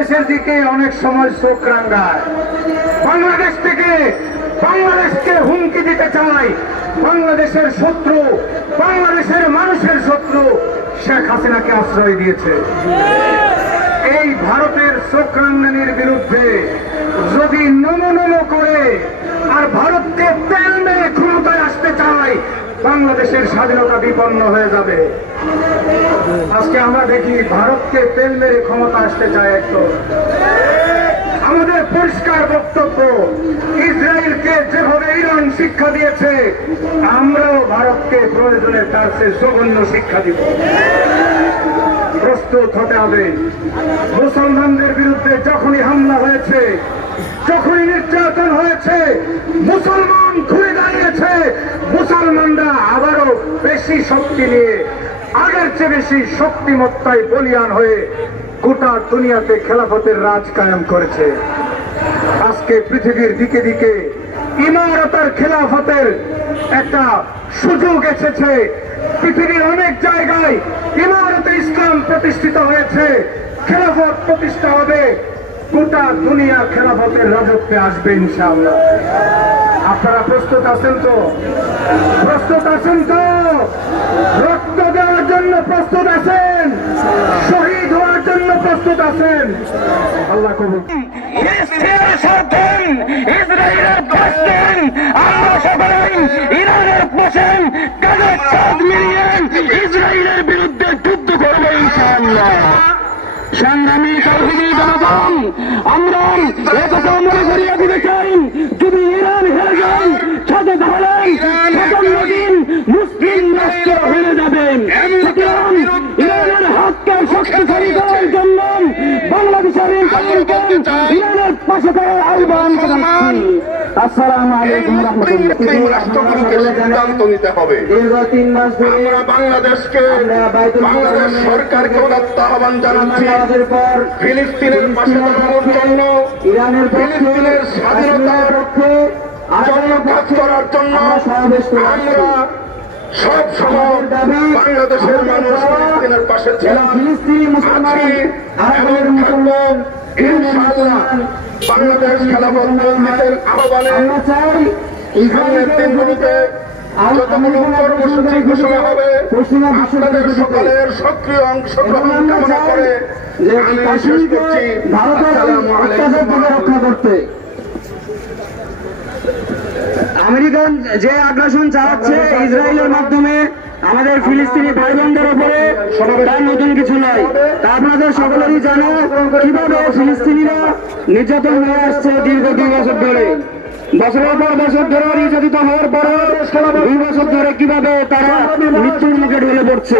বাংলাদেশের দিকে অনেক সময় চোখ রাঙ্গায়। বাংলাদেশ থেকে বাংলাদেশকে হুমকি দিতে চায় বাংলাদেশের শত্রু, বাংলাদেশের মানুষের শত্রু শেখ হাসিনাকে আশ্রয় দিয়েছে। এই ভারতের চোখরাঙ্গানির বিরুদ্ধে যদি নমো করে আর ভারতকে তেল মেরে ক্ষমতায় আসতে চায় বাংলাদেশের স্বাধীনতা বিপন্ন হয়ে যাবে। আজকে আমরা দেখি ভারতকে তেল মেরে ক্ষমতা আসতে চায় একদম আমাদের পরিষ্কার বক্তব্য, ইসরায়েলকে যেভাবে ইরান শিক্ষা দিয়েছে, আমরাও ভারতকে প্রয়োজনে তার সে জঘন্য শিক্ষা দিব। প্রস্তুত হতে হবে মুসলমানদের বিরুদ্ধে যখনই হামলা হয়েছে, যখনই নির্যাতন হয়েছে, মুসলমান ঘুরে দাঁড়িয়েছে, মুসলমানরা আবারও বেশি শক্তি নিয়ে, আগের চেয়ে বেশি শক্তিমত্তায় বলিয়ান হয়ে গোটা দুনিয়াতে খেলাফতের রাজ কায়েম করেছে। আজকে পৃথিবীর দিকে দিকে ইমারতার খেলাফতের একটা সুযোগ এসেছে। পৃথিবীর অনেক জায়গায় ইমারতে ইসলাম প্রতিষ্ঠিত হয়েছে, খেলাফত প্রতিষ্ঠা হবে, গোটা দুনিয়া খেলাফতের রাজত্বে আসবে ইনশাআল্লাহ। আপনারা প্রস্তুত আছেন তো? প্রস্তুত আছেন তো? রক্ত দেওয়ার জন্য প্রস্তুত আছেন? শহীদ হওয়ার জন্য প্রস্তুত আছেন? আল্লাহ কবুল। ইসরায়েলের ইরানের পোষেন কাজের মিলিয়ে ইসরায়েলের বিরুদ্ধে যুদ্ধ করব ইনশাআল্লাহ সংগ্রামী তৌহিদি জনগণ, আমরা একথা মনে করিয়া দিতে চাই, যদি ইরান হেরে যান সাথে ধরেন সাতান্ন মুসলিম রাষ্ট্র হেরে যাবেন ইরানের হাতকে শক্তিশালী করার জন্য বাংলাদেশের ইরানের পাশে থাকার আহ্বান জানাচ্ছি। আসসালামু আলাইকুম সিদ্ধান্ত নিতে হবে। তিন মাস আমরা বাংলাদেশকে বাংলাদেশ সরকারকে উদাত্ত আহ্বান জানাচ্ছি। ফিলিস্তিনের পাশে দাঁড়ানোর জন্য ইরানের ফিলিস্তিনের স্বাধীনতার জন্য কাজ করার জন্য। আমরা সব সময় বাংলাদেশের মানুষ ফিলিস্তিনের পাশে যারা ছিলাম ফিলিস্তিনি মুসলমান আরবের মুসলমান ইনশাআল্লাহ বাংলাদেশ খেলাফত মসজিদের আহ্বানে আমরা চাই সামনের দিনগুলোতে যতগুলো কর্মসূচি ঘোষণা হবে আপনাদের সকলের সক্রিয় অংশগ্রহণ কামনা করে আমি শেষ করছি। ভারতের আসসালামু আলাইকুম রক্ষা করতে। আমেরিকান যে আগ্রাসন চালাচ্ছে ইসরায়েলের মাধ্যমে আমাদের ফিলিস্তিনি ভাই বোনদের উপরে তার নতুন কিছু নয় তা আপনাদের সকলেরই জানো কীভাবে ফিলিস্তিনিরা নির্যাতন হয়ে আসছে দীর্ঘ দুই বছর ধরে। বছরের পর বছর ধরে নির্যাতিত হওয়ার পরে দুই বছর ধরে কীভাবে তারা মৃত্যুর মুখে ঢলে পড়ছে।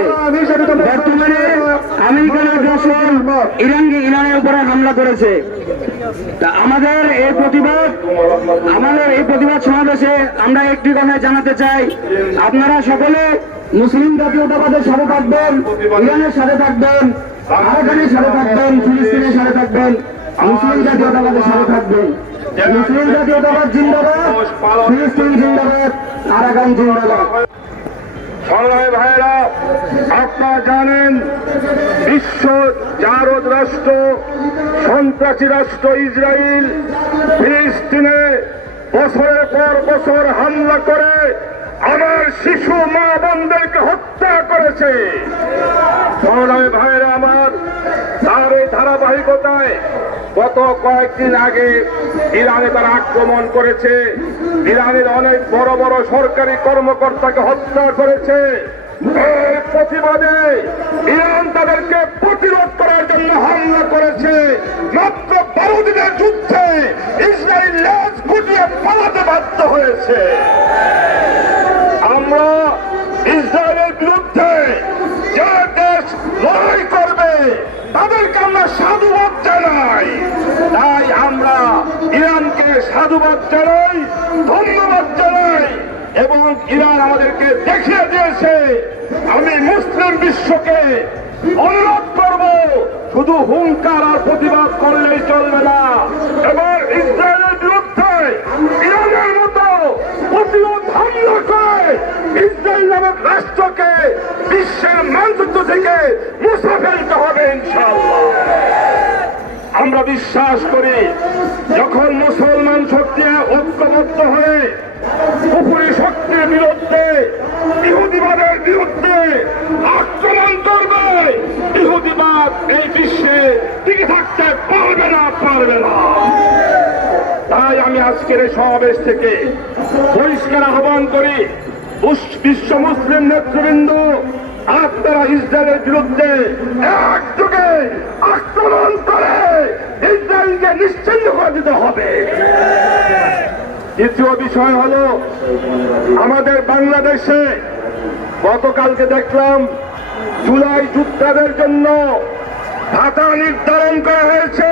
বর্তমানে আমেরিকান আগ্রাসন ইরানকে ইরানের উপরে হামলা করেছে। তা আমাদের এই প্রতিবাদ, আমাদের এই প্রতিবাদ সমাবেশে আমরা একটি কথা জানাতে চাই। আপনারা সকলে মুসলিম জাতীয়তাবাদের সাথে থাকবেন, ইরানের সাথে থাকবেন আরাকানের সাথে থাকবেন, ফিলিস্তিনের সাথে থাকবেন, মুসলিম জাতীয়তাবাদের সাথে থাকবেন। মুসলিম জাতীয়তাবাদ জিন্দাবাদ, ফিলিস্তিন জিন্দাবাদ আরাকান জিন্দাবাদ। সংগ্রামী ভাইয়েরা, আপনারা জানেন, বিশ্ব জারদ রাষ্ট্র, সন্ত্রাসী রাষ্ট্র ইসরায়েল ফিলিস্তিনে বছরের পর বছর হামলা করে আমার শিশু মা বোনদেরকে হত্যা করেছে। সংগ্রামী ভাইয়েরা আমার তার এই ধারাবাহিকতায় গত কয়েকদিন আগে ইরানে তারা আক্রমণ করেছে। ইরানের অনেক বড় বড় সরকারি কর্মকর্তাকে হত্যা করেছে। এই প্রতিবাদে ইরান তাদেরকে প্রতিরোধ করার জন্য হামলা করেছে। মাত্র বারো দিনের যুদ্ধে ইসরায়েল লেজ গুটিয়ে পালাতে বাধ্য হয়েছে আমরা ইসরায়েলের বিরুদ্ধে যে দেশ লড়াই করবে তাদেরকে আমরা সাধুবাদ জানাই তাই আমরা ইরানকে সাধুবাদ জানাই, ধন্যবাদ জানাই এবং ইরান আমাদেরকে দেখিয়ে দিয়েছে। আমি মুসলিম বিশ্বকে অনুরোধ করব, শুধু হুঙ্কার আর প্রতিবাদ করলেই চলবে না। এবার ইসরায়েলের বিরুদ্ধে ইরানের মতো প্রতিরোধ ইসরায়েল নামক রাষ্ট্রকে বিশ্বের মানচিত্র থেকে মুছে ফেলতে হবে, ইনশাআল্লাহ। আমরা আমরা বিশ্বাস করি যখন মুসলমান শক্তি ঐক্যবদ্ধ হয়ে উপরি শক্তির বিরুদ্ধে ইহুদিবাদের বিরুদ্ধে আক্রমণ করবে ইহুদিবাদ এই বিশ্বে টিকে থাকতে পারবে না পারবে না। তাই আমি আজকের এই সমাবেশ থেকে পরিষ্কার আহ্বান করি বিশ্ব মুসলিম নেতৃবৃন্দ আপনারা ইসরায়েলের বিরুদ্ধে একযোগে আক্রমণ করে, ইসরায়েলকে নিশ্চিন্ন করে দিতে হবে। দ্বিতীয় বিষয় হলো, আমাদের বাংলাদেশে গতকালকে দেখলাম জুলাই যুদ্ধাদের জন্য ভাতা নির্ধারণ করা হয়েছে।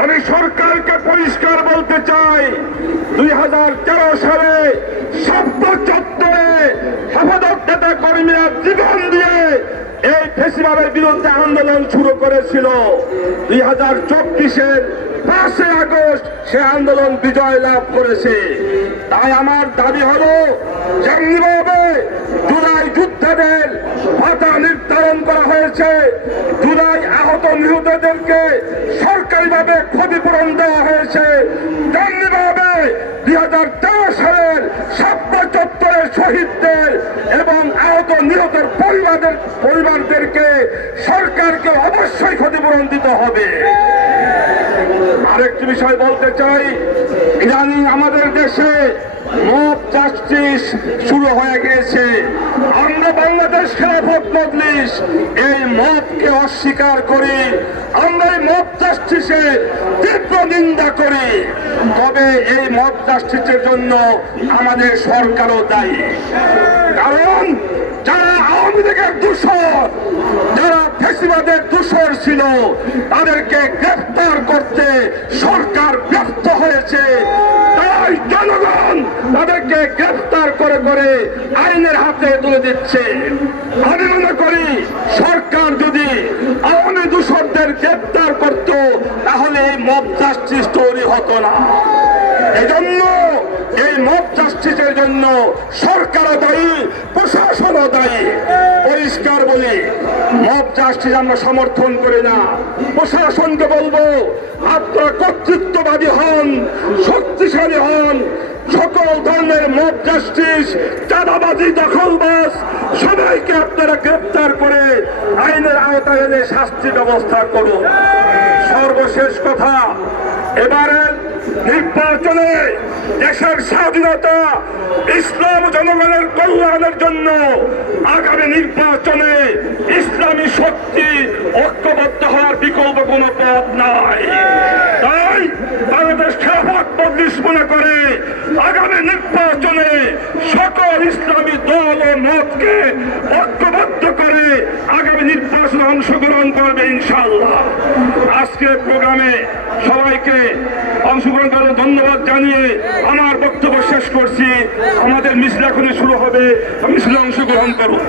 আমি সরকারকে পরিষ্কার বলতে চাই, দুই হাজার তেরো সালে সভ্য চত্বরে হেফাজত নেতা কর্মীরা জীবন দিয়ে এই ফেসিবাদের বিরুদ্ধে আন্দোলন শুরু করেছিল। দুই হাজার চব্বিশের পাঁচই আগস্ট সে আন্দোলন বিজয় লাভ করেছে। তাই আমার দাবি হলো, যেমনিভাবে জুলাই যুদ্ধদের ভাতা নির্ধারণ করা হয়েছে নিহতদেরকে সরকারিভাবে ক্ষতিপূরণ দেওয়া হয়েছে। তেমনিভাবে দুই হাজার তেরো সালের সাপ্তাহ চত্বরের শহীদদের এবং আহত নিহতের পরিবারের পরিবারদেরকে সরকারকে অবশ্যই ক্ষতিপূরণ দিতে হবে। আরেকটি বিষয় বলতে চাই, ইদানিং আমাদের দেশে মব জাস্টিস শুরু হয়ে গিয়েছে। আমরা বাংলাদেশ খেলাফত মজলিস, এই মবকে অস্বীকার করি। আমরা এই মব জাস্টিসের তীব্র নিন্দা করি। তবে এই মব জাস্টিসের জন্য আমাদের সরকারও দায়ী। কারণ যারা আওয়ামী লীগের দূষর, যারা ফেসিবাদের দূষর ছিল। তাদেরকে গ্রেফতার করতে সরকার ব্যর্থ হয়েছে। তাই জনগণ তাদেরকে গ্রেফতার করে করে আইনের হাতে তুলে দিচ্ছে। আমি মনে করি, সরকার যদি আওয়ামী দূষরদের গ্রেফতার করত, তাহলে এই মব জাস্টিস তৈরি হতো না। এজন্য এই মব জাস্টিসের জন্য সরকারও দায়ী, প্রশাসনও দায়ী। পরিষ্কার বলি মব জাস্টিস আমরা সমর্থন করি না। প্রশাসনকে বলব, আপনারা কর্তৃত্ববাদী হন, শক্তিশালী হন, সকল ধরনের মব জাস্টিস, চাঁদাবাজি দখলবাস সবাইকে আপনারা গ্রেপ্তার করে আইনের আওতায় এনে শাস্তি ব্যবস্থা করুন। সর্বশেষ কথা এবারের নির্বাচনে দেশের স্বাধীনতা, ইসলাম জনগণের কল্যাণের জন্য আগামী নির্বাচনে ইসলামী শক্তি ঐক্যবদ্ধ হওয়ার বিকল্প কোনো পথ নাই। তাই বাংলাদেশ খেলাফত মজলিস মনে করে আগামী নির্বাচনে সকল ইসলামী দল ও মতকে ঐক্যবদ্ধ করে আগামী নির্বাচনে অংশগ্রহণ করবে ইনশাআল্লাহ আজকের প্রোগ্রামে সবাইকে অংশগ্রহণ করার ধন্যবাদ জানিয়ে আমার বক্তব্য শেষ করছি আমাদের মিছিল এখনই শুরু হবে মিছিলে অংশগ্রহণ করুন!